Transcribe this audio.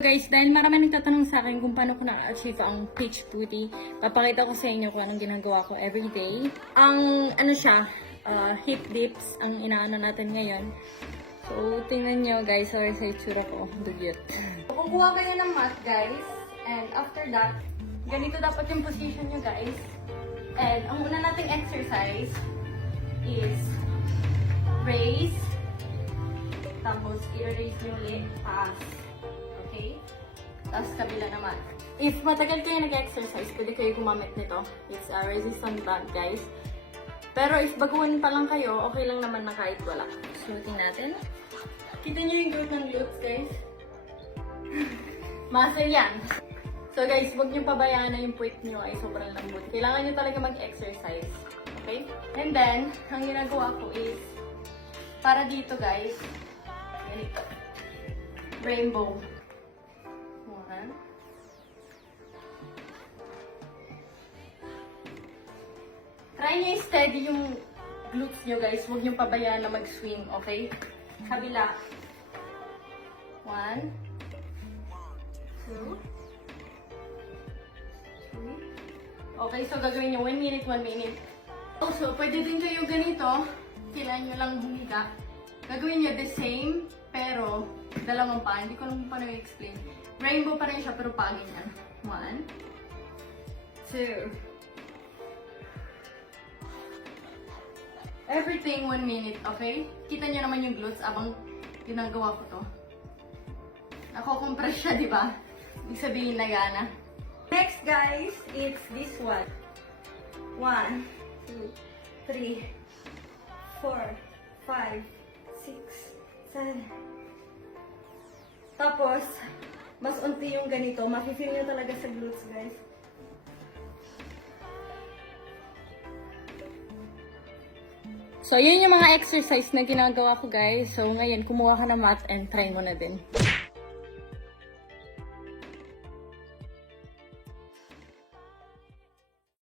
Guys, dahil marami nagtatanong sa akin kung paano ko na-achieve ang peach booty, papakita ko sa inyo kung anong ginagawa ko everyday. Ang ano siya, hip dips ang inaano natin ngayon. So, tingnan nyo guys, sorry sa itsura ko, dugyot. So, kukuha kayo ng mat guys, and after that, ganito dapat yung position nyo guys. And ang una nating exercise is raise, tapos i-raise nyo ulit, pass. Okay? Tapos kabila naman. If matagal kayo nag-exercise, pwede kayo gumamit nito. It's a resistant band, guys. Pero if baguhan pa lang kayo, okay lang naman na kahit wala. Suotin natin. Kita nyo yung growth ng glutes, guys? Muscle yan. So guys, huwag nyo pabayaan na yung puwit nyo ay sobrang lambot. Kailangan nyo talaga mag-exercise. Okay? And then, ang ginagawa ko is, para dito guys, ganito. Rainbow. Try nyo i-steady yung glutes nyo guys. Huwag nyo pabayaan na mag-swing, okay? Kabila. 1, 2, 3. Okay, so gagawin nyo 1 minute, 1 minute. Also, pwede din kayo ganito. Kailangan nyo lang humiga. Gagawin nyo the same, pero dalawang pa. Hindi ko alam paano i-explain. Rainbow pa rin siya, pero pagin yan. 1, 2. Everything 1 minute, okay? Kita nyo naman yung glutes abang ginagawa ko to. Nako-compress siya, di ba? Ibig sabihin na gana. Next, guys, it's this one. 1, 2, 3, 4, 5, 6, 7. Tapos, mas unti yung ganito. Mafe-feel nyo talaga sa glutes, guys. So, yun yung mga exercise na ginagawa ko, guys. So, ngayon, kumuha ka ng mat and try mo na din.